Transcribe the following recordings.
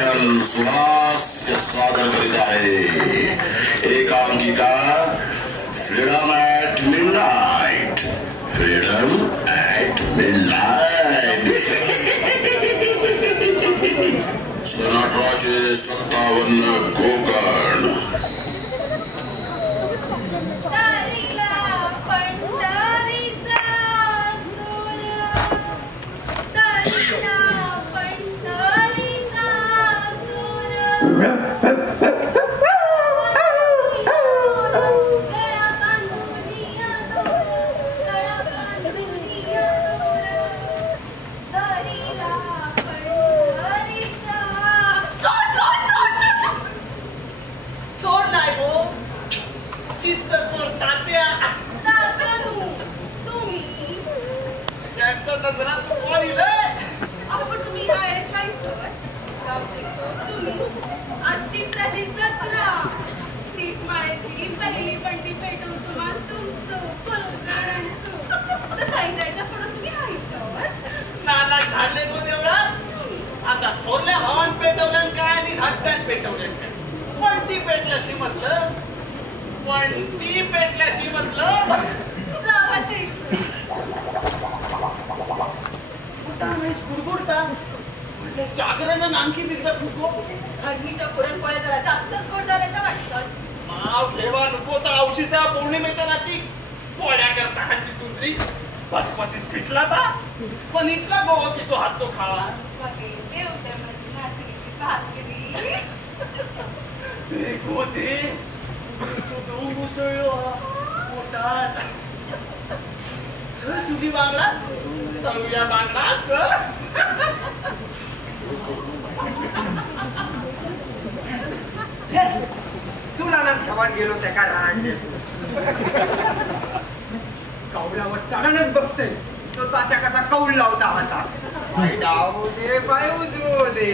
प्रदर्शन सुहास्य सादर करीत आहे एकांकिका freedom at midnight. Freedom at midnight. सन 1857 कोकण. जागरण आणखी बिघडत नको. थंडीच्या पुरणपोळ्या जरा जास्तच गोड झाल्याच्या वाटतात. माव घेवा नको तर औशीच्या पौर्णिमेच्या रात्री पोळ्या करता हाची चुंदरी पचपचीत पिटला ता पण इथला गोवतीचो हातचो खावा ते गोते सुदू मुसळलो पोटात. चल चुली बांगडा तळूया बांगडा चल. चुलाला ठेवान गेलो त्या का राहण कौलावर चढणच बघतोय तो तात्या कसा कौल लावता हातात. पाय डावू दे पाय उजवू दे.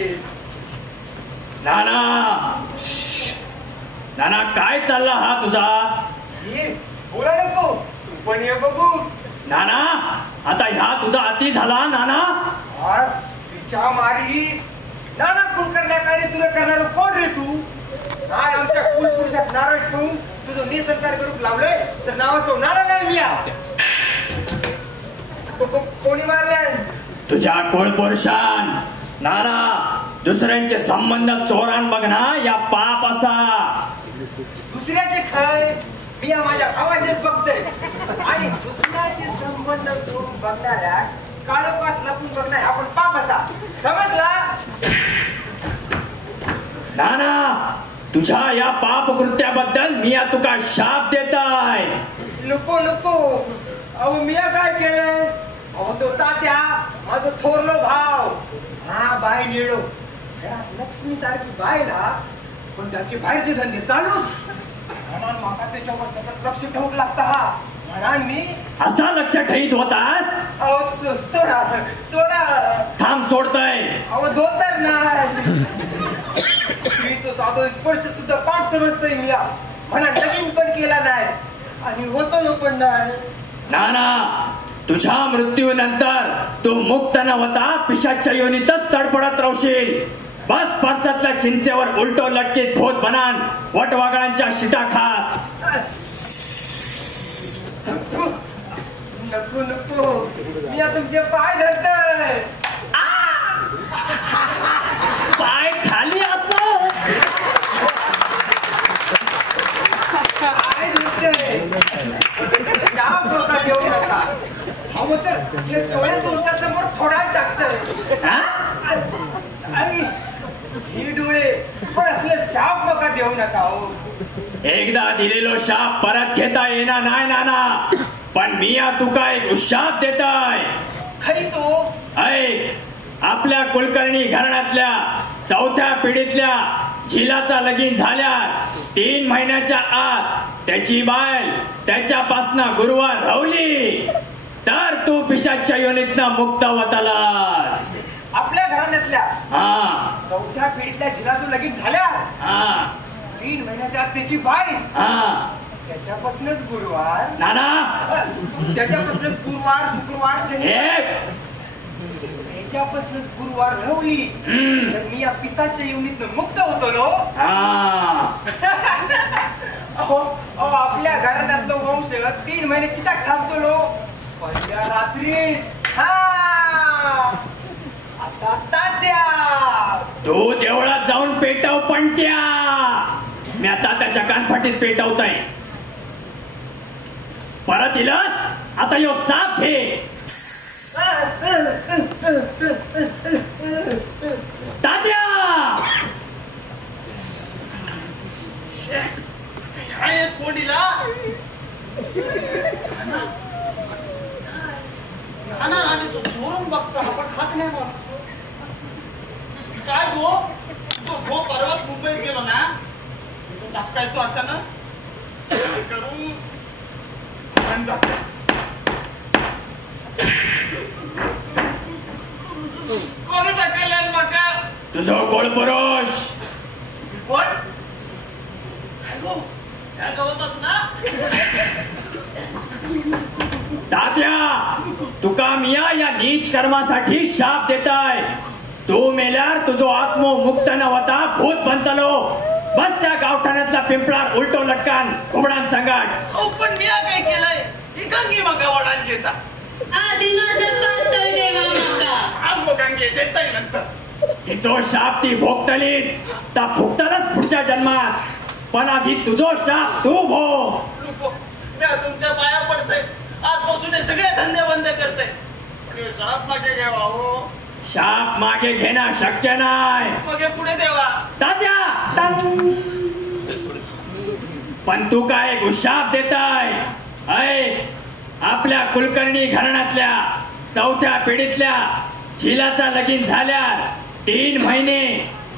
नाना नाना काय चालला हा तुझा? ये बोला नको तू पण ये बघू. नाना आता ह्या तुझा अति झाला नाना. विचार मारी नाना कुलकर्ण्याकार्य तुला करणार कोण रे तू? काय आमच्या कुलपुरुषात नारळ ठेवून तुझं निसंकार करून लावलंय तर नावाचं नारळ नाही मिया. कोणी मारलंय? तुझ्या कुळपुरुषान. नाना दुसऱ्यांचे संबंध चोरान बघना या पाप असा. दुसऱ्याचे खय मी माझ्या भावाचेच बघतोय आणि दुसऱ्याचे संबंध चोरून बघणाऱ्या काळोखात लपून बघणार आपण पाप असा समजला? नाना तुझ्या या पाप कृत्याबद्दल मिया तुका शाप देताय. नको नको अहो मिया काय केलंय? अहो तो तात्या माझा थोरलो भाव हा बाय निळो घरात लक्ष्मी सारखी बायला पण त्याचे बाहेरचे धंदे चालू म्हणून माका त्याच्यावर सतत लक्ष ठेवून लागतं. हा म्हणून मी असा लक्ष ठेवीत होतास? अहो सोडा सोडा. थांब सोडतय. अहो धोतर नाही स्त्रीचं साधं स्पर्श सुद्धा पाठ समजतोय मिया. म्हणा लगीन पण केला नाही आणि होतो पण नाही. नाना तुझ्या मृत्यूनंतर तू मुक्त न होता पिशाच्या योनीतच तडफडत राहशील. बस परसातल्या चिंचेवर उलटो लटकीत भूत बनान वटवागळांच्या शिटा खात. नको नको मी तुमचे पाय धरतोय. पाय खाली असो पाय धरतोय. शाप डोका देऊ नका. हवं तर हे डोळे तुमच्या समोर फोडायला टाकतोय. आणि ही डोळे पण असले शाप नका देऊ नका. हो एकदा दिलेलो शाप परत घेता येणार नाही नाना. पण मिया तुका एक शाप देताय. खैचो ऐक आपल्या कुलकर्णी घराण्यातल्या 4थ्या पिढीतल्या झिलाचा लगीन झाल्या 3 महिन्याच्या आत त्याची बायल त्याच्यापासनं गुरुवार रावली तर तू पिशाच्या योनीतनं मुक्त होतालास. आपल्या घराण्यातल्या 4थ्या पिढीतल्या झिलाचं लगीन झाल्या 3 महिन्याच्या आत त्याची बाई त्याच्यापासूनच गुरुवार नाना त्याच्यापासूनच गुरुवार शुक्रवार शनिवार त्याच्यापासूनच गुरुवार रवली तर मी या पिसाच्या युनिटनं मुक्त होतो नो. अहो आपल्या घरातलं वंश 3 महिने किती थांबतो नो. पहिल्या रात्री आता तात्या तू देवळात जाऊन पेटव पणत्या. मी आता त्याच्या कानफाटीत पेटवतोय. परत इलस आता यो साप घे. तात्या कोणीला आणि तो चोरून बघतो आपण हात नाही मारतो. काय गो तो परवाच मुंबईत गेलो ना तो टाकायचो अचानक करू कोण टाकायला बघा तुझं गोळ पुरुष कोण ह्या गावातच ना. तात्या तुका मिया या नीच कर्मासाठी शाप देताय. तू मेल्यार तुझो आत्मो मुक्त न होता भूत बनतलो. बस त्या गावठाण्यातला पिंपळार उलटो लटकान घुबडान सांगाट. पण मी काय केलंय गंगी मका वडान घेता आधी माझ्या पातळ देवा माका. आंबो गंगे देताय नंतर. तिचो शाप ती भोगतलीच ता फुकतानच पुढच्या जन्मात. पण आधी तुझो शाप तू भोग. मी तुमच्या पाया पडतय. आजपासून हे सगळे धंदे बंद करते. शाप मागे घ्यावा हो. शाप मागे घेणं शक्य नाही. मागे पुढे देवा तात्या. पण तू काय गुशाप देताय. आपल्या कुलकर्णी घराण्यातल्या 4थ्या पिढीतल्या झिलाचा लगीन झाल्या 3 महिने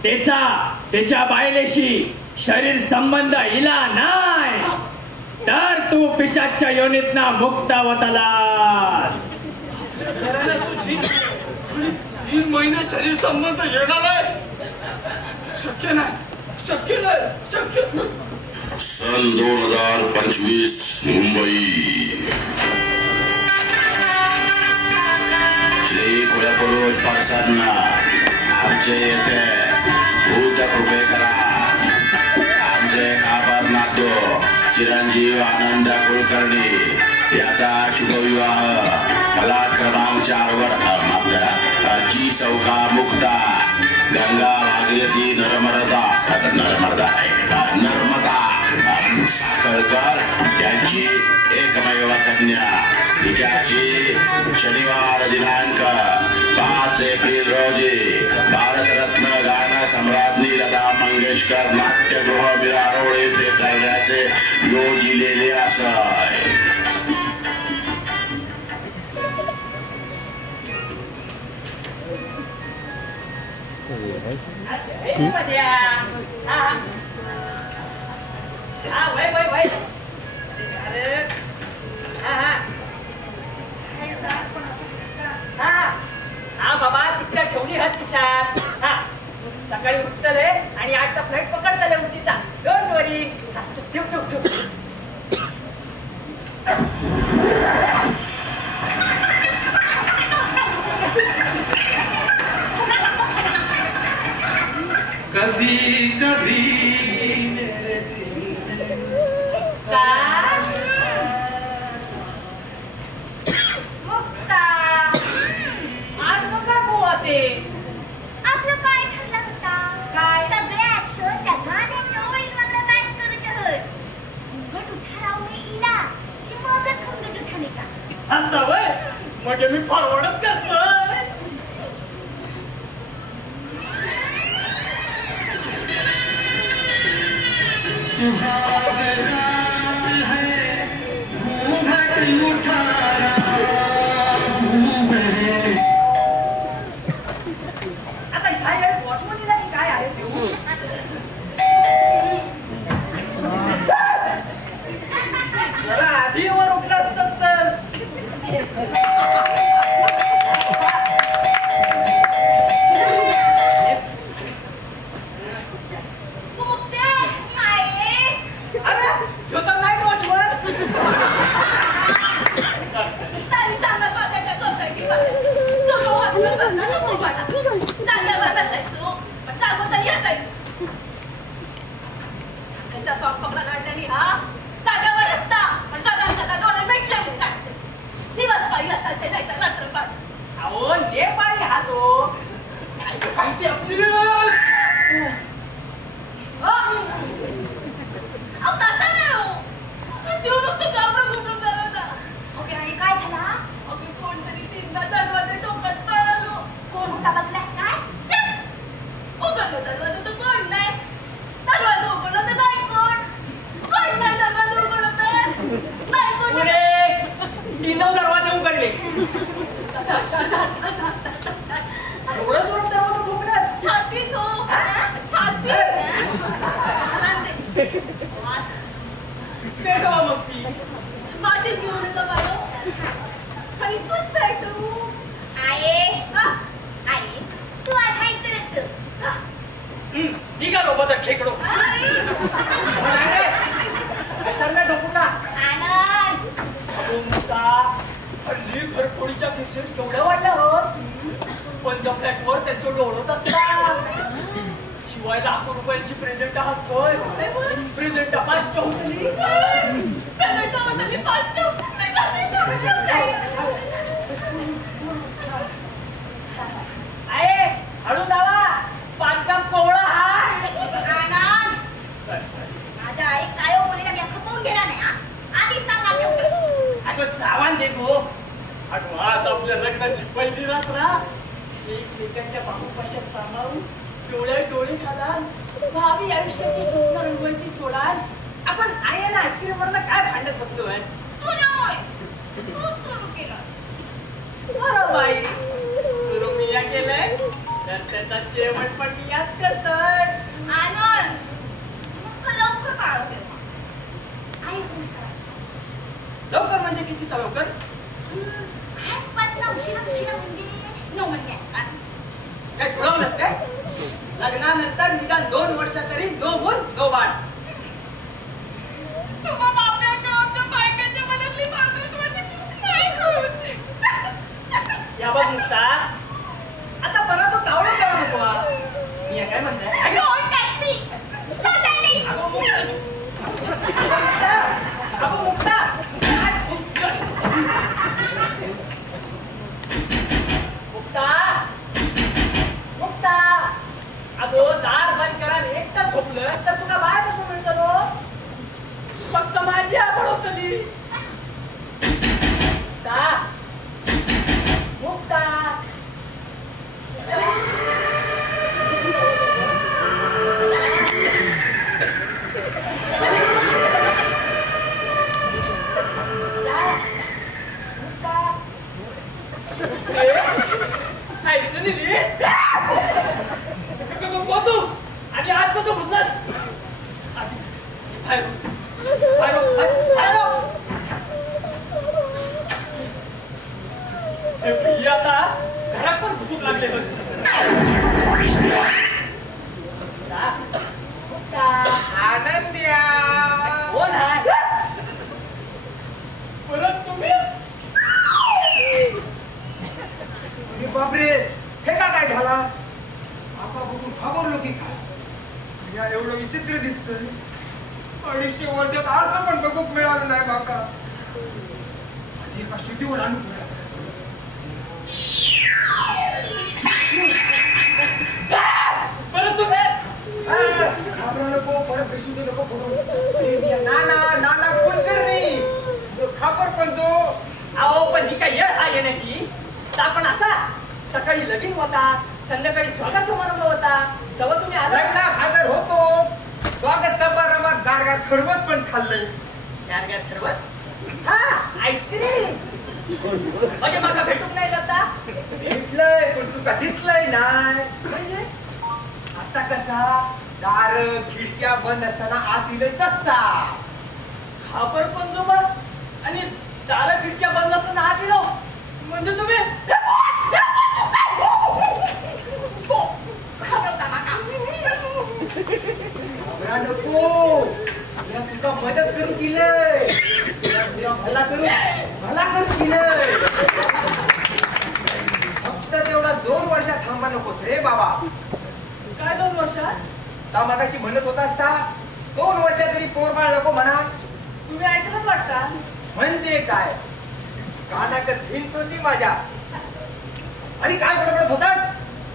त्याच्या बायलेशी शरीर संबंध इला नाही तर तू पिशाच्या योनीतना मुक्त होतलास. 3 महिने शरीर संबंध येणार आहे. शक्य नाही शक्य नाही शक्य. सन 2025 मुंबई. श्री कुलपुरुष पारसांना आमचे येथे भूत कृपे करा. आमचे काबर नातो चिरंजीव आनंद कुलकर्णी याचा शुभविवाह फलाट क्रमांक 4 वर माफ करा ची चौका मुक्ता गंगा भागीरथी नर्मदा साखळकर यांची एकमेव कन्या. तिच्याची शनिवार दिनांक 5 एप्रिल रोजी भारतरत्न गायन सम्राज्ञी लता मंगेशकर नाट्यगृह बिरारोळ येथे करण्याचे योजिलेले असाय. बाबा तिथल्या ठेवली हात खिशात. सकाळी उठतले आणि आजचा फ्लाईट पकडतले उठीचा. डोंट वरी. कभी कभी आपलं काय ठरलं होता. काय सगळे ऍक्शन त्या गाण्याच्या ओळींवर मॅच करूचे होत. घट उठारावणे इला की मगच घट उठाने का. असं वय म्हणजे मी फॉरवर्डच करतोय. आता ह्या वेळेस वॉचमनीला काय आहे आधी वर उठलं असतंस तर. सांगा जागेवर बसायचो पण जागो तरी असायचो त्यांचा स्वयंपाकला काढल्याने हा जागेवर असता पण सदा डोळे भेटले काढते दिवस पाळी असतात ते नाही तर रात्र पाळी अहो नेपाळी हा तो काय सांगते आपली तसा नाही जीव नुसतं घाबरून घुबरून झाला होता ओके आणि काय झाला अगं कोणतरी 3दा दरवाजे टोकत पळालो कोण होता बघलास काय उघडलो दरवाजा तर कोण नाही दरवाजा उघडला तर नाही कोण नाही दरवाजा उघडला तर नाही कोण पुढे 3 दरवाजे उघडले एवढं जोरात दरवाजा ठोकला छाती तो छाती पेटवा मग ती माझीच घेऊन येतो बायो हैसूच पेटू आये तू आज हाय तरच निघा रोबत खेकडो आनंद हल्ली घरफोडीच्या केसेस केवढ्या वाढल्या होत बंद फ्लॅटवर त्यांचं डोळत असतात शिवाय लाखो रुपयांची प्रेझेंट आहात प्रेझेंट फास्ट होतली आहे हळू जावा बांधकाम कोवळा हा आनंद माझ्या आई काय बोललेला मी खपवून घेणार नाही आधी सांगा ठेवतो अगं जावान दे गो अगं आज आपल्या लग्नाची पहिली रात्र एकमेकांच्या बाहुपाशात सांभाळून डोळ्यात डोळे घालाल भावी आयुष्याची स्वप्न रंगवायची सोडाल आपण आहे ना आईस्क्रीम वरनं काय भांडत बसलोय तुझ्यामुळे तू सुरू केलं बरं बाई सुरू मी या केलंय तर त्याचा शेवट पण मी याच करतोय आनंद मग लवकर पाळव तेव्हा आई लवकर म्हणजे किती लवकर आजपासून उशिरा म्हणजे 9 महिन्यात काय ठरवलंस काय लग्नानंतर निदान 2 वर्षात तरी नो मूल नो बाळ तुम्हा बाप्यानं आमच्या बायकाच्या मनातली मातृत्वाची नाही कळवची या बघ मुक्ता आता मला तो कावळा करू नको मी काय म्हणताय Don't touch me! Don't touch me! अगो मुक्ता मुक्ता अगो दार बंद करा एकटा झोपलंस तर तुला बाहेर कसं मिळतं फक्त माझी आवड होतली मुक्ता आणि आज कसं घुसलास आता घरात पण घुसूक लागले होते आनंद्या कोण आहे परत तुम्ही अरे बापरे हे काय झाला आता बघून घाबरलो की काय या एवढं विचित्र दिसतंय 250 वर्षात अर्थ पण बघूक मिळालं नाही माका आधी एका शेतीवर आणून परत तुम्ही घाबरा नको परत बेसू दे नको बोलून नाना कुलकर्णी जो खापर पण जो अहो पण ही काय येळ हा येण्याची तर आपण असा सकाळी लगीन होता संध्याकाळी स्वागत समारंभ होता तेव्हा तुम्ही लग्नात हजर होतो स्वागत समारंभात गारगार खरवस पण खाल्लंय गारगार खरवस हा आईस्क्रीम म्हणजे मला भेटूक नाही जाता भेटलंय पण तुका दिसलंय नाही म्हणजे आता कसा दार खिडक्या बंद असताना आत इलंय तसा खापर पण जो मग आणि दार खिडक्या बंद असताना आत येलो म्हणजे तुम्ही घाबरा नको तुला तुका मदत करू दिलंय तुला भला करू दिलंय फक्त तेवढा 2 वर्षात थांबा नकोस हाऊस रे बाबा. काय 2 वर्षात? ता मगाशी म्हणत होतास का 2 वर्षात तरी पोरबाळ नको म्हणा. तुम्ही ऐकलंच वाटता. म्हणजे काय कानाकच भिंत होती माझ्या. आणि काय बडबडत होतास?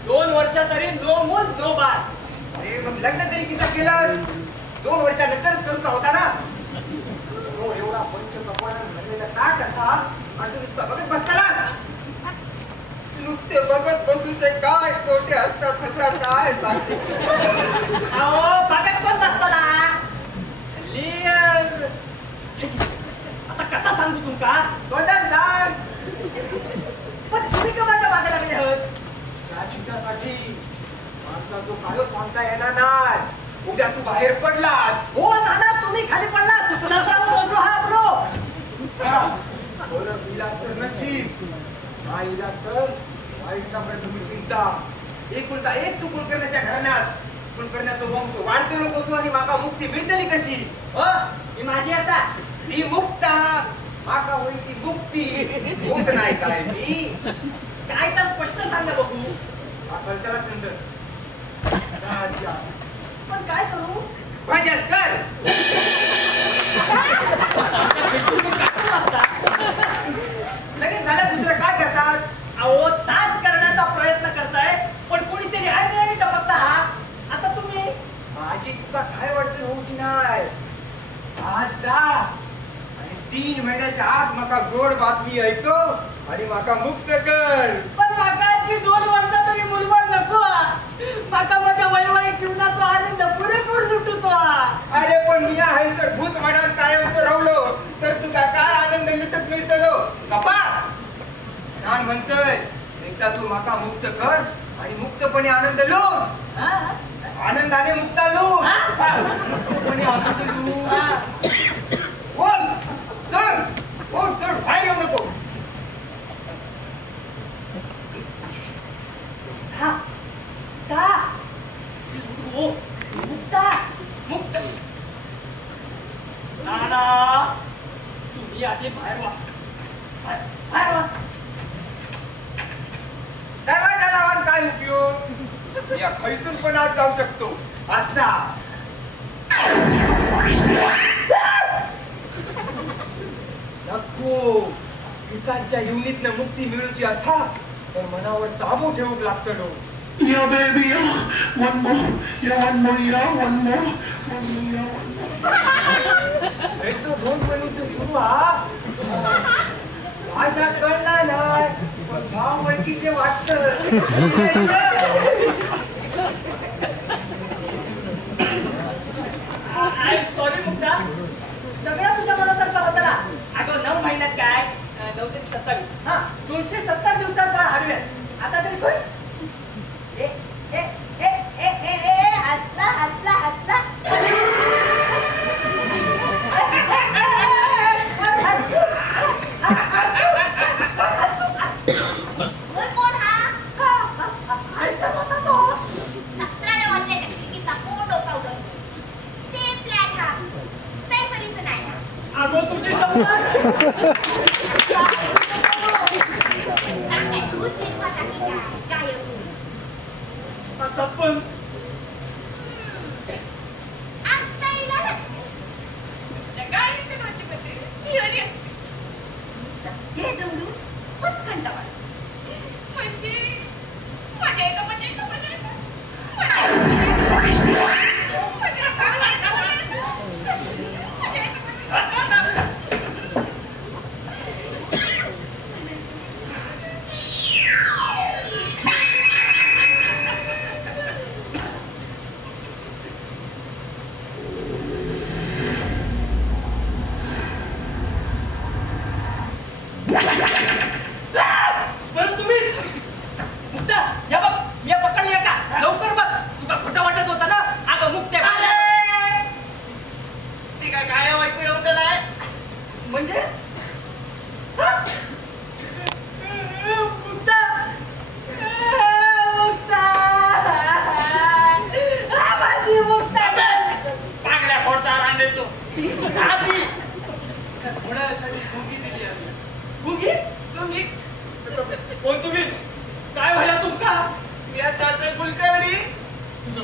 2 वर्षात तरी नो मूल नो बाळ. अरे मग लग्न तरी किती केलं? 2 वर्षानंतरच करूचा होता ना. समोर एवढा पंचप्रकरणात भरलेला ताट असा आणि तू नुसता बघत बसतालास. नुसते बघत बसूचे काय तोटे असतात तुला काय सांगते. अहो बघत कोण बसताला? आता कसा सांगू तुमका? तोंडात सांग. पण तुम्ही का माझ्या मागे लागले आहोत? त्या चिंतासाठी माणसाचो काळो सांगता येणार नाही. उद्या तू बाहेर पडलास. हो नाना तुम्ही खाली पडलास. संत्रावर बसलो हा आपलो. बरं इलाज तर नशीब. हा इलाज तर वाईट कामाला तुम्ही चिंता. एकुलता एक तू कुलकर्ण्याच्या घराण्यात कुलकर्ण्याचं वंश वाढते नकोस आणि माका मुक्ती मिळतली कशी? हो ही माझी असा. ती मुक्ता माका होई ती मुक्ती होत नाही काय. मी काय तर स्पष्ट सांगा बघू. आपण त्याला सुंदर पण काय करू? भजन कर. लगेच झालं दुसरं काय करतात? अहो ताज करण्याचा प्रयत्न करताय पण कोणीतरी आहे नाही टपकता हा. आता तुम्ही माझी तुका काय अडचण होऊची नाही. आज जा आणि 3 महिन्याच्या आत माका गोड बातमी ऐकव आणि माका मुक्त कर. पण माका ती 2 वर्ष तरी मुलबाळ नको. माका माझ्या वैवाहिक जीवनाचा आनंद पुरेपूर लुटूचो. अरे पण मी आहे तर भूत मनात कायमचं राहलो तर तुका काय आनंद लुटत मिळतो कपा. छान म्हणतोय एकदा तू माका मुक्त कर आणि मुक्तपणे आनंद लूट. आनंदाने मुक्ता लूट. मुक्तपणे आनंद लूट. बोल सर बोल सर बाहेर येऊ नको. का मुक्ता मुक्त नाना तुम्ही आधी बाहेर वा. बाहेर वा. दरवाजा लावून काय उपयोग? या खैसून पण आज जाऊ शकतो असा. नको पिसांच्या युनिटनं मुक्ती मिळूची असा तर मनावर ताबो ठेवूक लागतलो. Yeah, baby, yeah. One more, yeah, one more, yeah, one more, one more, yeah, one more. हेचो 2 युद्ध सुरू हा. भाषा कळला नाही पण भाव ओळखीचे वाटत. I sorry Mukta. सगळं तुझ्या मनासारखं होतं ना. अगं 9 महिन्यात काय 9 ते 27 हा 270 दिवसात बाळ हरवे. आता तरी खुश. हसला हसला हसला. कोण हा? 17व्या मजल्याच्या खिडकीचा कोण डोकावलं. ते फ्लॅट हा सैफलीचं नाही हा. अगं तुझी संपत. काय दूध निर्मा टाकी काय असं पण आता येईल लक्ष. काय निकटवाची पत्रे हिअरी असते. हे दमडू पुष्कंठ म्हणजे मजा येतं मजा येतं मजा येतं.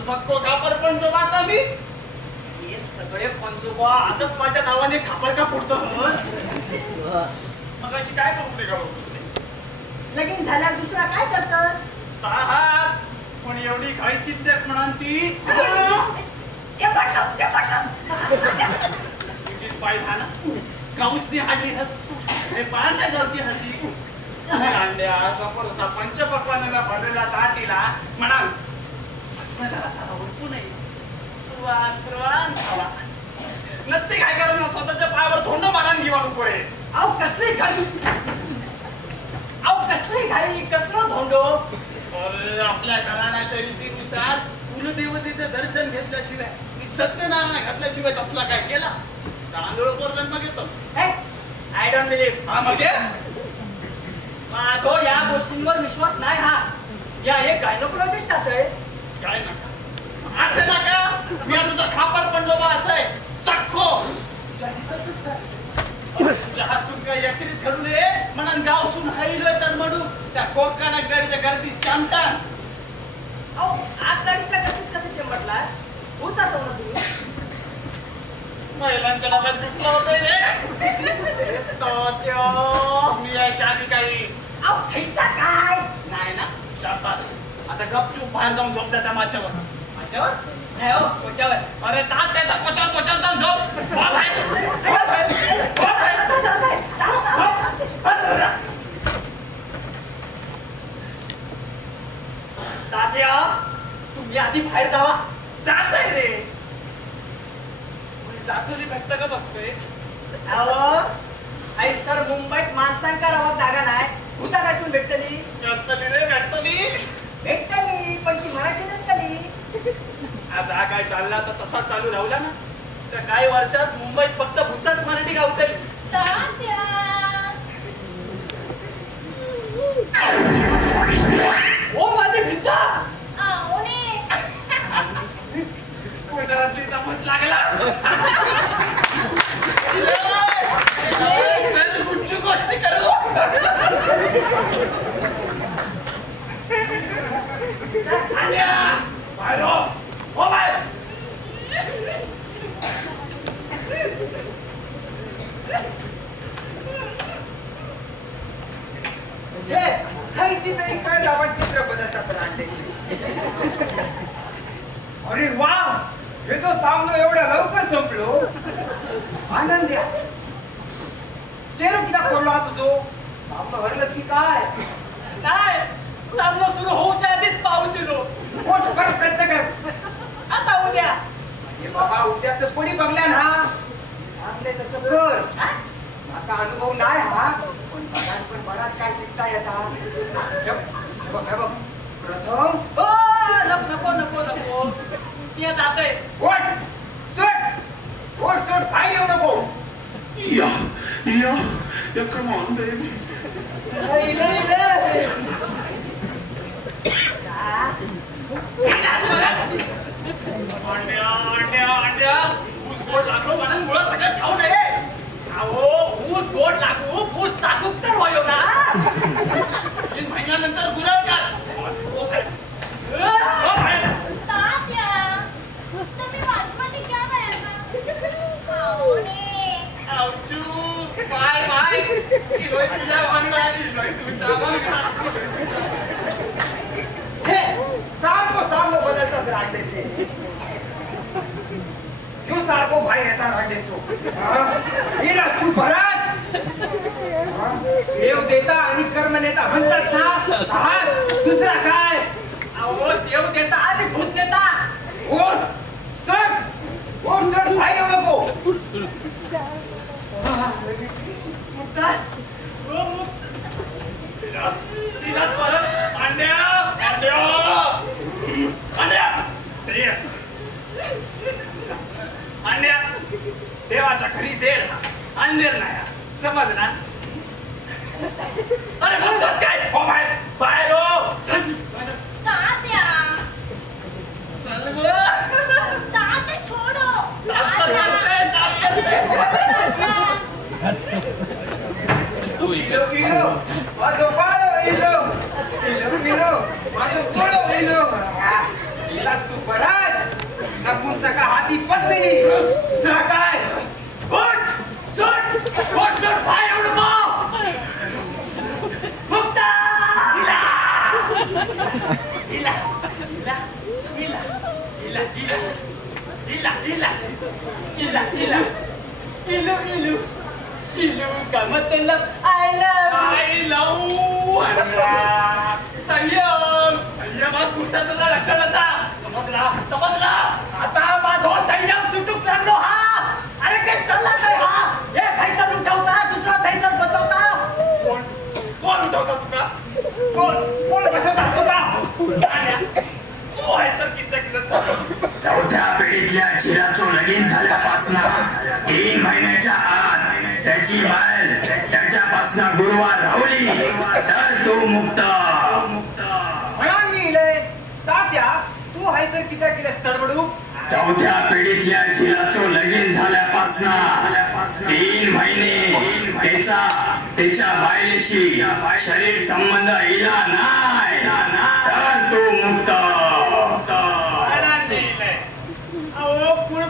माझं सक्को खापर पंजोबा आता मीच. हे सगळे पंजोबा आजच माझ्या नावाने खापर का फोडतो? मग अशी काय करू नये का दुसरे? लगीन झाल्यावर दुसरा काय करतात? ताहाच पण एवढी घाई किती म्हणान ती तुझीच पाय ना गाऊसनी हाडली हस हे पार नाही जाऊची हल्ली अंड्या समोरचा पंचपक्वानाला भरलेला ताटीला म्हणाल भस्म झाला सारा ओळखू नाही पुरवान खावा नसते काय करा स्वतःच्या पायावर धोंड मारान घेवा नको रे. अहो कसली घाई, अहो कसली घाई, कसलं धोंडो? अरे आपल्या घराण्याच्या रीतीनुसार कुलदेवतेचं दर्शन घेतल्याशिवाय सत्यनारायण घातल्याशिवाय तसला काय केला तांदूळ जन्म घेतो. I don't believe. हा मग माझो या गोष्टींवर विश्वास नाही. हा या एक गायनोकोलॉजिस्ट असेल. काय नका असे नका मी तुझा खापर पंजोबा असाय सख्खो तुझ्या हातून काही एकत्रित करू नये म्हणून गावसून हाईलोय तर म्हणू त्या कोकणा गाडीच्या गर्दीत चामटान. अहो आगगाडीच्या गर्दीत कसे चिंबटलास? होता समोर तुम्ही महिलांच्या डब्यात दिसला होतोय रे मी यायच्या आधी काही अहो खायचा काय नाही ना. शाबास आता गपचूप बाहेर जाऊन झोप जा त्या माझ्यावर. माझ्यावर नाही हो कोच्यावर. अरे तात त्या कोचार जाऊन झोप. तात्या तुम्ही आधी बाहेर जावा. जातय रे जातो रे भेटत का बघतोय. अहो आई सर मुंबईत माणसांका रवाक जागा नाही. भूता काय सून भेटतली भेटतली पण ती मराठी नसतली. आज हा काय चालला तर तसाच चालू राहिला ना. त्या काही वर्षात मुंबईत फक्त भूताच मराठी गावतली. ओ माझी भिंता गुजरातली चमच लागला. चल कुठची गोष्टी करू. बाहेर हो बाहेर. खायची तरी काय लावत चित्र बदलतात आणल्याची. अरे वा हे जो सामना एवढा लवकर संपलो. आनंद या चेहरा किती पडला तुझो सामना हरलंस की काय? काय सामना सुरू होऊच्या आधीच पाऊस येतो. मोठ परत प्रयत्न कर. आता उद्या हे बाबा उद्याच पडी बघल्या ना सांगले तसं कर. आता अनुभव नाही हा पण बघान पण बराच काय शिकता येतात. हे बघ प्रथम नको नको नको ते जातंय. ओट सोड बाहेर येऊ नको. Yeah, come on, baby. अंड्या ऊस गोड लागलो म्हणून मुळं सगळं खाऊ नये. अहो ऊस गोड लागू ऊस ताकूक तर होयो ना. 3 महिन्यानंतर गुराळ काढ. बाय तुझ्या वांगला तुमच्या सांगो बदलतात रांडेचे. यो सारखो बाहेर येतात रांडेचो. तू भरात देव देता आणि कर्म नेता म्हणतात ना. दुसरा काय? अहो देव देता आणि भूत देता. चढ बाहेर येऊ नको. तिलाच परत अंड्या देवाच्या घरी देर हा अंधेर नाही समज ना. अरे म्हणतोस काय हो बाहेर बाहेर हो. चल छोड़ो माझं बाळ माझं तू बरा इलू का मतलब I love संयम आज पुरुषाचा लक्षणाचा समजला आता माझो संयम सुटूक लागलो हा. अरे काय चालला काय हा? हे थैसर उठवता दुसरा थैसर बसवता. कोण उठवता तुका कोण बसवता तुका तू आहे सर चौथ्या पिढीतल्या चिराचो लगीन झाल्यापासून 3 महिन्याच्या आत त्याची बायल त्याच्यापासून गुरुवार राहुली तर तू मुक्त. तात्या तू हायसर कित्या केल्यास तडबडू. चौथ्या पिढीतल्या चिराचो लगीन झाल्यापासून 3 महिने त्याच्या बायलेशी शरीर संबंध इला नाही तर तू मुक्त.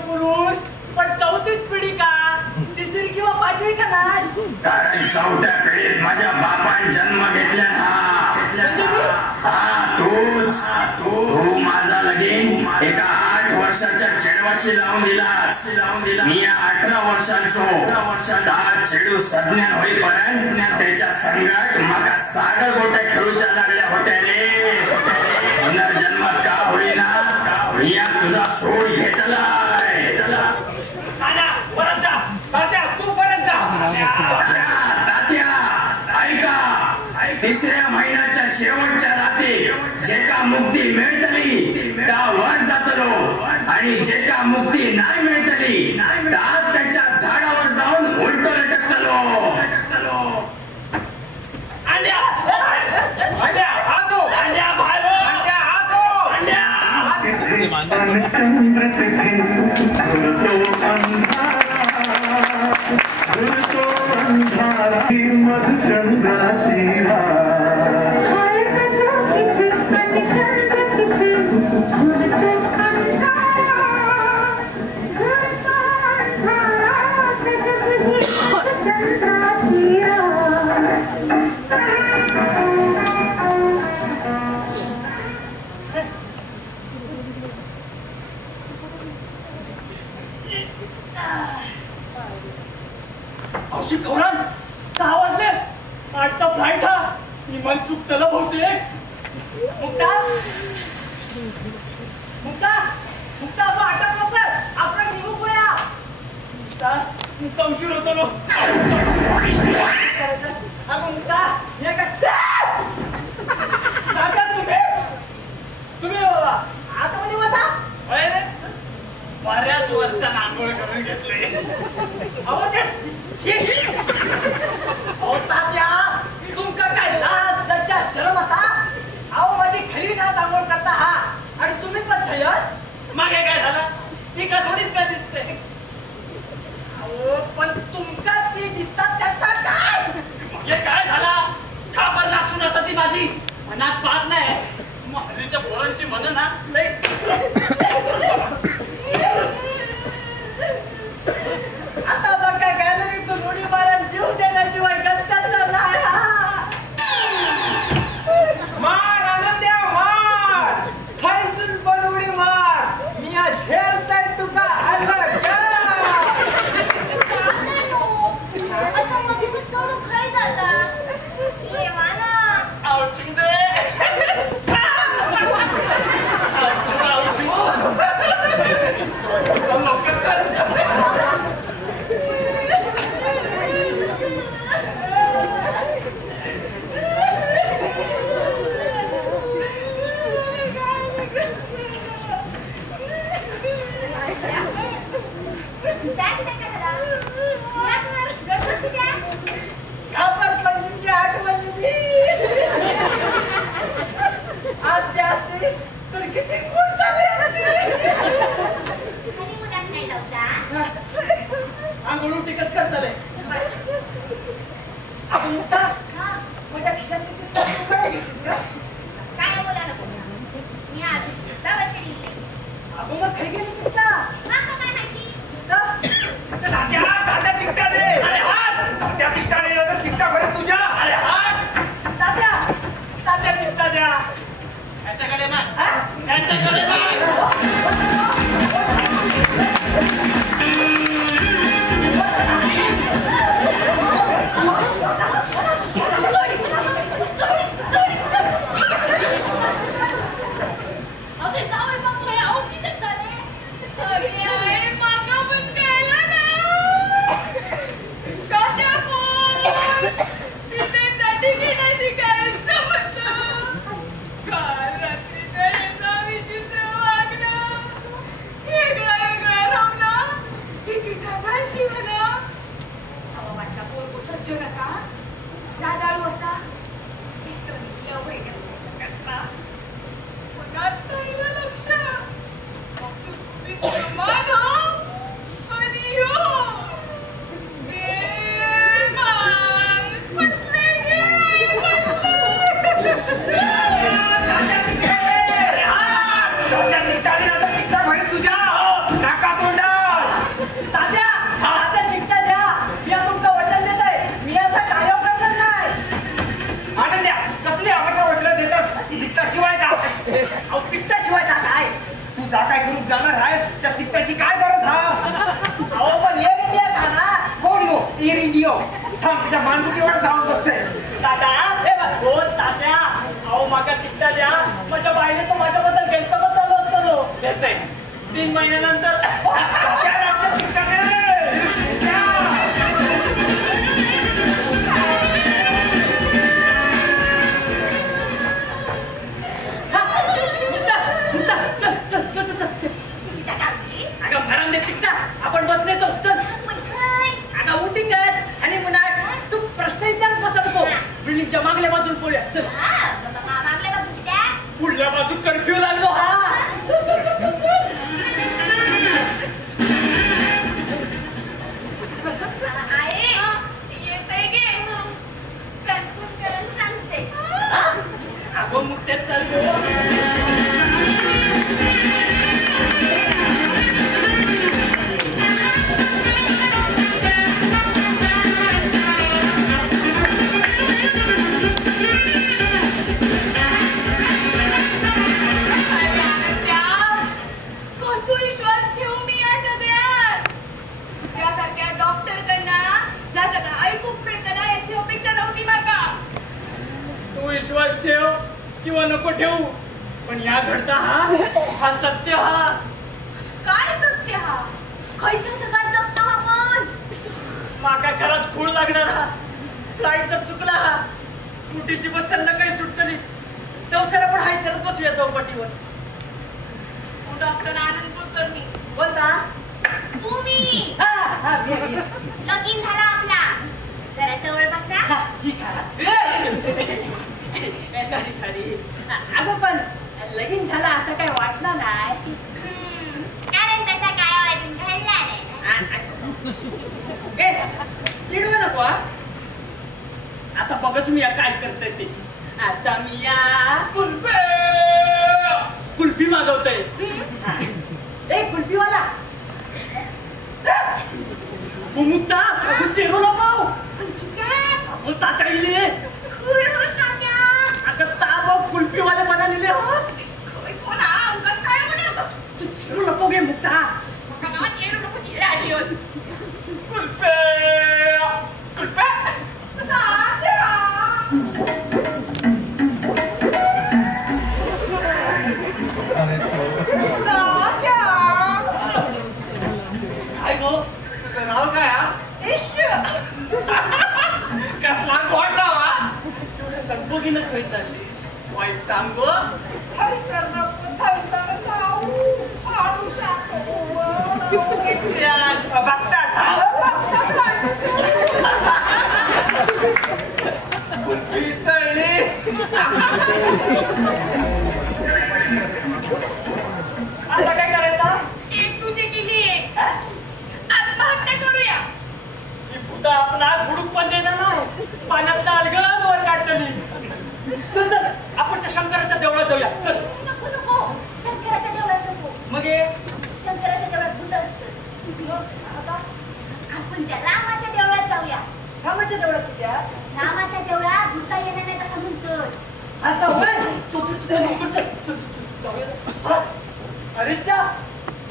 पुरुष पण 34 पिढी का 3री किंवा 5वी का नाही. कारण 4थ्या पिढीत माझ्या बापान जन्म घेतला हा तू माझा लगीन एका 8 वर्षाच्या चेडवाशी लावून दिलास. मी 18 वर्षांचो चेडू सज्ञान होईपर्यंत त्याच्या संघात माका सागर गोट्या खेळूच्या लागल्या होत्या रे. पुनर्जन्मात का होईना मी तुझा सोड घेतलाय. तू परत जा. तात्या ऐका 3ऱ्या महिन्याच्या शेवटच्या रात्री जे का मुक्ती मिळतली त्या वर जातलो आणि जे का मुक्ती नाही मिळतली त्याच्या झाडावर जाऊन उलट लटकतलो. औषध खवरान 6 वाजले. 8चा फ्लाईट हा. इमान चुकतला बहुतेक. मुक्ता आटप लवकर आपण निघू पोया. मुक्ता उशीर होतो नो. अगं मुक्ता हे काय तुम्ही बाबा आतमध्ये होता. बऱ्याच वर्षांनी आंघोळ करून घेतले. तुमका काय लाज लज्जा शरम असा. अहो माझी खरी घरात आंघोळ करता हा आणि तुम्ही पण थयच. मागे काय झालं ती का थोडीच काय दिसते. अहो पण तुमका ती दिसतात त्याचा काय. हे काय झाला खापर नाचून असं ती माझी मनात पाहत नाही. हल्लीच्या पोरांची मन ना आता बघा गॅलरीतून उडी मारून जीव देण्याशिवाय गंतव्य नाही. मार आनंद्या मार. फैसून पण उडी मार. मी झेलताय तुका अलग. असं मध्ये सोडून खाय जाता ये माना. तर किती खुश झाले. आंघोळून टिकच करतले. आपण मुक्ता माझ्या खिशात घेतलीस का. काय बोला नको मी आज दावत केली. आपण मग खाई गेली कित्ता. माका काय माहिती. तात्या तिकटा दे. अरे हात तात्या तिकटा दे. तिकटा बरं तुझ्या. अरे हात तात्या तिकटा द्या. यांच्याकडे ना यांच्याकडे ना जा काय करू जाणार आहेस त्या तिकटाची काय गरज हा? अहो पण एअर इंडिया खा ना. कोण हो एअर इंडिया? थांब त्याच्या मानगुटीवर जाऊन बसते. दादा हे बघ हो तात्या. अहो माका तिकटा द्या. माझ्या बाईने तो माझ्याबद्दल गैरसमज चालू असतो. देते 3 महिन्यानंतर आपण बसले तो चल. अगं उठी कच आणि मुना तू प्रश्न विचारत बसा नको. बिल्डिंगच्या मागल्या बाजून पोळ्या चल. पुढल्या बाजून कर्फ्यू लागलो हा. अगं मग तेच चाललो. विश्वास ठेव किंवा नको ठेवू पण या घडता हा सत्य हा. काय सत्य हा? खयच्या जगात जगता आपण? माका खरंच खूळ लागणार हा. फ्लाईट तर चुकला हा. कुटीची बस संध्याकाळी सुटतली दवसाला पण हाय सरत बसूया चौपाटीवर. डॉक्टर आनंद कुलकर्णी बोलता तुम्ही. लगीन झाला आपला. जरा जवळ बसा. ठीक आहे. सॉरी अगं पण लगीन झाला असं काय वाटणार नाही. कारण तसा काय घडला नाही. चिडवा नको. आता बघच मी काय करते ते. आता मी या कुल्फी मागवतोय. एक कुल्फीवाला मुक्ता चिडू नको. तातडीले कुल्फीवाले बनालेले हो. तू चिरू नको गे मुक्ता. काय गो तुझं नाव काय हा? कसला कोण नाव हा? लगबगीनं खय चालली वाईट सांग गो. आता काय करायचा? एक तुझे केली आत्महत्या करूया. ही भूता आपला बुडूक पण देणार नाही. पाण्यात अलगद वर काढतली. चल चल आपण त्या शंकराच्या देवळात जाऊया. चल. नको नको शंकराच्या देवळात नको. मग शंकराच्या देवळात भूत असतं. आपण त्या रामाच्या देवळात जाऊया. रामाच्या देवळात त्या रामाच्या देवळात भूता येणार नाही असं म्हणतोय. असं होय. अरे चा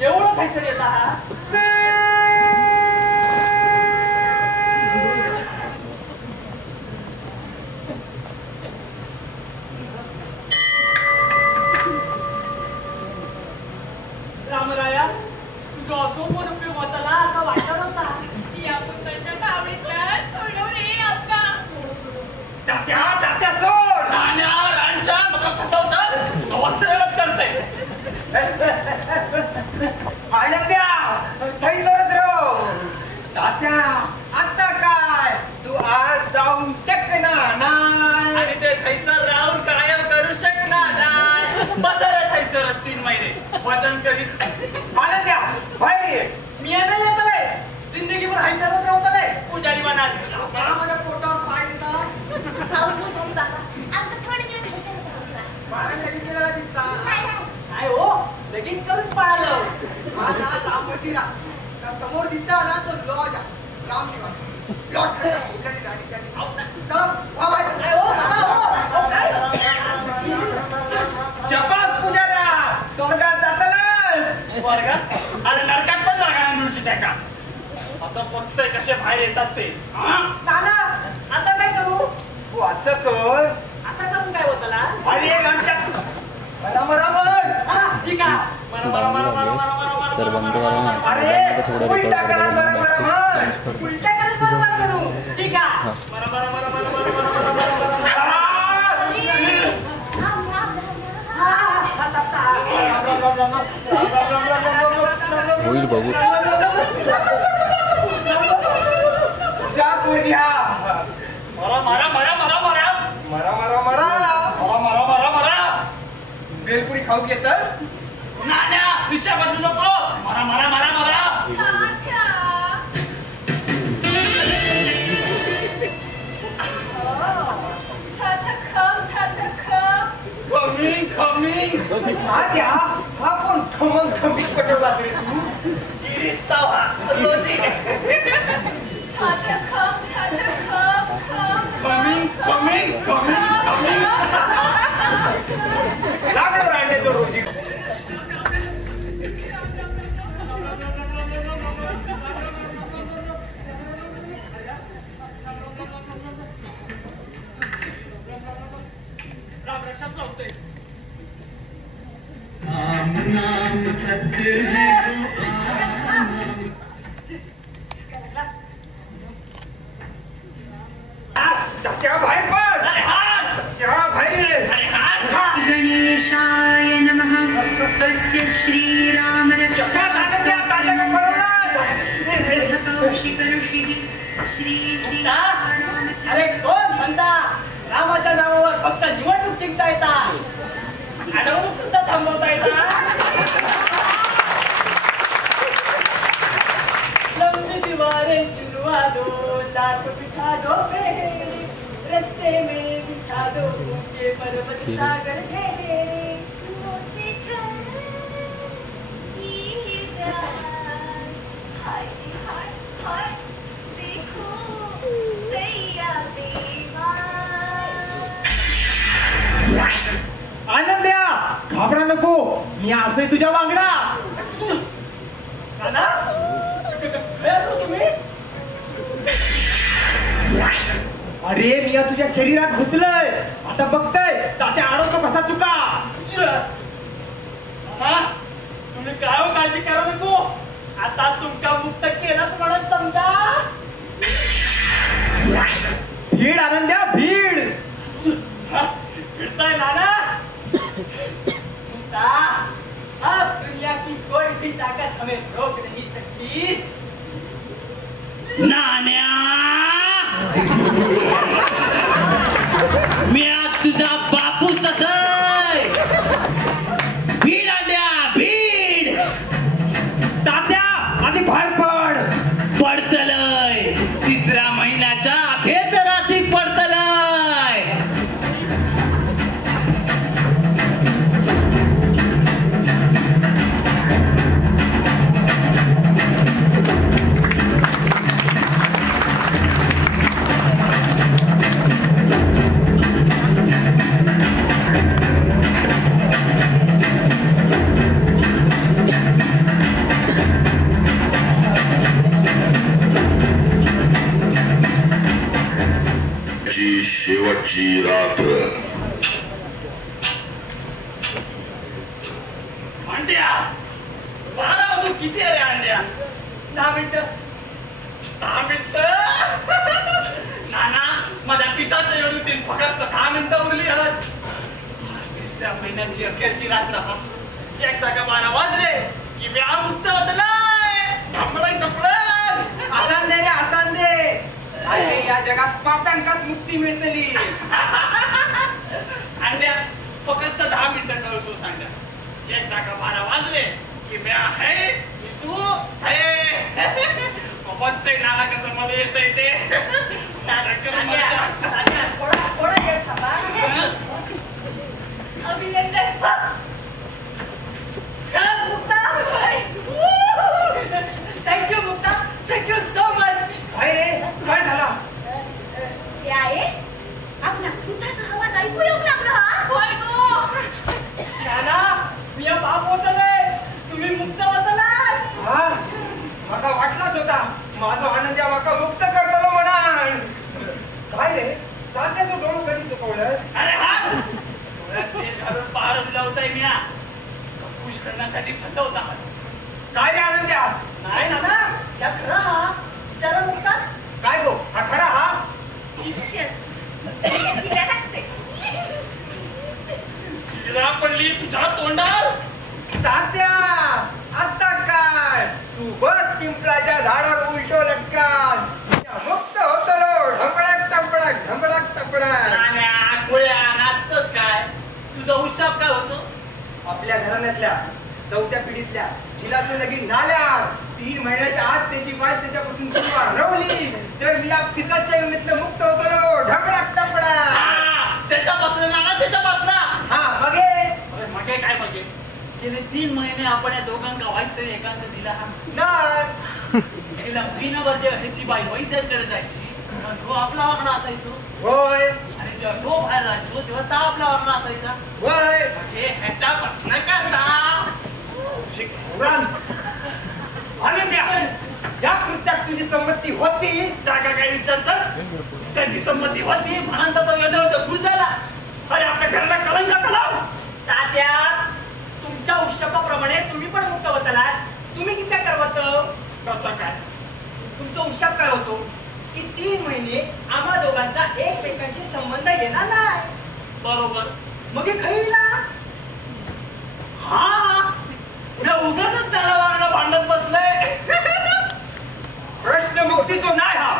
एवढं फैसर येत हा. रामराया तुझा असो पण उपयोग होताला असं वाटत होता. या पुत्राच्या तावडीतला सोडव रे आपका. तात्या सोड. रांच्या मग फसवतात वस्त्रवत करते. आनंद्या थैसरच राव. तात्या आता काय तू आज जाऊ शकणार नाही. आणि ते थैसर राहून कायम करू शकणार नाही. बसर थैसरच 3 महिने वचन करीत. आनंद्या भाई मी एमएल येतोय. जिंदगीभर हायसरच राहतोय. पुजारी बनाल. माझ्या पोटावर पाय देतात. खाऊन झाली बाबा. आमचं थोडे दिवस ह्याच्यावरच होती बा. मला लगीन केलेला दिसता. काय हो लगीन करून पळालं. माझा राम मंदिरा त्या समोर दिसता ना तो लॉज राम निवास. लॉज सुटलेली गाडीच्या शपथ पुजारा स्वर्गात जातला. स्वर्गात आणि नरकात पण जागा नाही मिळूची त्या का. आता बघतोय कसे बाहेर येतात ते. नाना आता काय करू. तू असं कर. असं करून काय होतं ना. अरे आमच्या मरा मरा म्हण. ठीक आहे. मरा मरा मरा मरा मरा मरा मरा. अरे उलटा करा मरा मरा म्हण. उलटा करा बरोबर करू. ठीक आहे. मरा मरा मरा मरा मरा मरा मरा मरा. होईल बघू. मरा मरा मरा मरा मरा मरा मरा मरा मरा मरा मरा. बेलपुरी खाऊ घेतस. नाण्या दिशा बदलू नको. मरा मरा मरा मरा. खमिंग खमिंग. हा कोण खमंग खमिंग पटवलास रे तू. गिरीस्ताव हा रोजी. खमिंग खमिंग खमिंग खमिंग. लागलो रांडेचं रोजी. राम रक्षाच लावतोय. नाम नाम सत्य है त्या बाहेर पड. अरे हात. त्या बाहेर. अरे हात. गणेशाय नमः. तस्य श्रीराम कौशिक ऋषी श्री सीतारामचंद्र. अरे कोण म्हणता रामाच्या नावावर फक्त निवडणूक जिंकता येतात. अडवणूक सुद्धा थांबवता येतात. लंबी दीवारें चुनवा दो. लाख बिठा दो रस्ते में बिछा दो. ऊंचे पर्वत सागर घेरे. आनंद्या घाबरा नको. मी असं तुझ्या वांगडा. नाना काय असो तुम्ही. अरे मी या तुझ्या शरीरात घुसलय. आता बघताय तात्या अडवतो कसा तुका. मामा तुम्ही काय हो काळजी करू नको. आता तुमका मुक्त केलंच म्हणून समजा. भीड आनंद्या भीड. फिरताय नाना. अब दुनिया की कोई भी ताकत हमें रोक नहीं सकती. नाण्या मी आज तुझा बापूस असाय. भीड आल्या भीड. तात्या आधी बाहेर पड. पडतलय. तिसऱ्या महिन्याच्या अखेरच्या रात्रीत पडतलय. शेवटची रात्र. अंड्या 12 वाजून किती आहे रे अंड्या. 10 मिनिटं. 10 मिनिटं. नाना माझ्या पिसाचं एवढी फक्त 10 मिनिटं उरली आहेत. तिसऱ्या महिन्याची अखेरची रात्र. एकदा का 12 वाजले की मी मुक्त होतलाय. थांबलाय टपडत. आसान दे रे आसान दे. अरे या जगात पाप्यांकाच मुक्ती मिळतली. अंड्या फक्त 10 मिनिटं कळसो सांगा. एकदा का 12 वाजले की मी आहे की तू आहे. बघते नाना कसं मध्ये येतंय ते. चक्कर मारच्या. थोडा वेळ थांबा. अभिनंदन. खरंच Mukta. Thank you Mukta. Thank you so much. काय रे काय झाला. हे आहे आपला भूताचा आवाज ऐकू येऊ लागला. होय गो. नाना मी बाप होतो रे. तुम्ही मुक्त होता. माझा आनंद माका मुक्त करतलो म्हणान. काय रे तात्याचं डोळं कधी चुकवलंस? अरे हा डोळ्यात तेल घालून पार दिला होता मी खुश करण्यासाठी फसवता. काय रे आनंद्या? नाही ना त्या खरा हा विचारा मुक्ता. काय गो हा खरा हा? शिव्या टाकते. शिरा पडली तुझ्या तोंडावर. तात्या आता काय तू बस पिंपळाच्या झाडावर उलटो लटकान मुक्त होतलो ढंबळक टंबळक ढंबळक टंबळक. गोळ्या नाचतस काय? तुझा हुशाब काय होतो? आपल्या घराण्यातल्या 4थ्या पिढीतल्या झिलाचं लगीन झाल्या 3 महिन्याच्या आत त्याची बाय त्याच्यापासून रवली तर मी या पिसाच्या युनितनं मुक्त होतलो ढंबळक टंबळक. त्याच्यापासून ना त्याच्यापासून हा मगे मगे काय मगे? गेले 3 महिने आपण या दोघांका व्हायचं एकांत दिला हा नाही. गेल्या महिनाभर जेव्हा ह्याची बाई वैद्यांकडे जायची तो आपला वागणं असायचो. होय. आणि जेव्हा तो बाहेर जायचो तेव्हा ता आपला वागणं असायचा. होय. हे ह्याच्यापासून कसा आनंद्या या कृत्यात तुझी संमती होती? टाका काय विचारतस? त्याची संमती होती म्हणून तर तो वेदळ खुश झाला. अरे आपल्या घराला कलंक कलाव. तात्या तुमच्या उशापाप्रमाणे तुम्ही पण मुक्त होतालास. तुम्ही किती करवत? कसं काय? तुमचा उशाप काय होतो की 3 महिने आम्हा दोघांचा एकमेकांशी संबंध येणार नाही. बरोबर. मग हे खैला हा मी उगाच त्याला वागणं भांडत बसलंय. प्रश्न मुक्तीचो नाही हा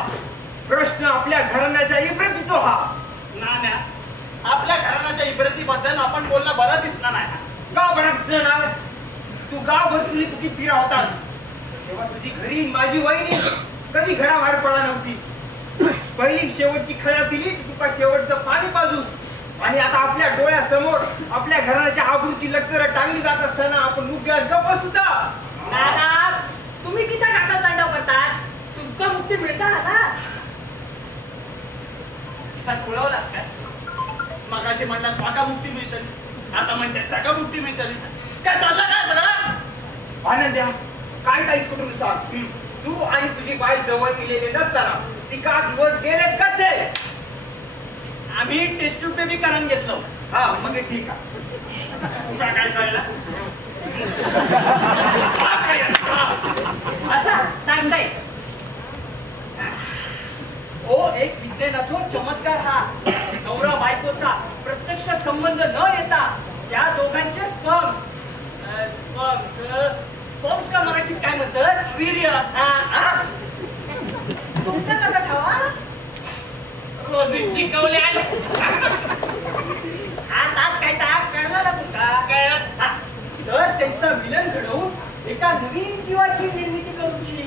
प्रश्न आपल्या घराण्याच्या इब्रतीचो हा. नाण्या आपल्या घराण्याच्या इब्रतीबद्दल आपण बोलणं बरं दिसणार नाही. का बरं दिसणार नाही? तू गावभर चुली फुकीत फिरा होतास तेव्हा तुझी घरी माझी वहिनी कधी घराबाहेर पडा नव्हती. पहिली शेवटची खळा दिली की तुका शेवटचं पाणी पाजू. आणि आता आपल्या डोळ्यासमोर आपल्या घराण्याच्या आबरूची लक्तर टांगली जात असताना आपण मुख्य गप्प बसूचा. दादा तुम्ही किती काका तांडव करतास? तुमका मुक्ती मिळणार ना? काय खुळवलास काय? मगाशी म्हणलास माका मुक्ती मिळतली आता म्हणतेस त्याका मुक्ती मिळतली. काय चाललं काय सगळं? आनंद्या काय काहीच कुठून सांग. तू आणि तुझी बाई जवळ इलेले नसताना ती का दिवस गेलेच कसे? आम्ही टेस्ट ट्यूब बेबी करून घेतलो. हा मग ठीक आहे. तुला काय कळलं? असा सांगताय ओ एक विज्ञानाचा चमत्कार हा. नवरा बायकोचा प्रत्यक्ष संबंध न येता त्या दोघांचे स्पर्म्स स्पर्म्स का मराठीत काय म्हणतात? वीर्य. तुमचा कसा ठावा? रोजी शिकवले आले. आताच काय ताक कळणार ना तुमका? तर त्यांचं मिलन घडवून एका नवीन जीवाची निर्मिती करूची.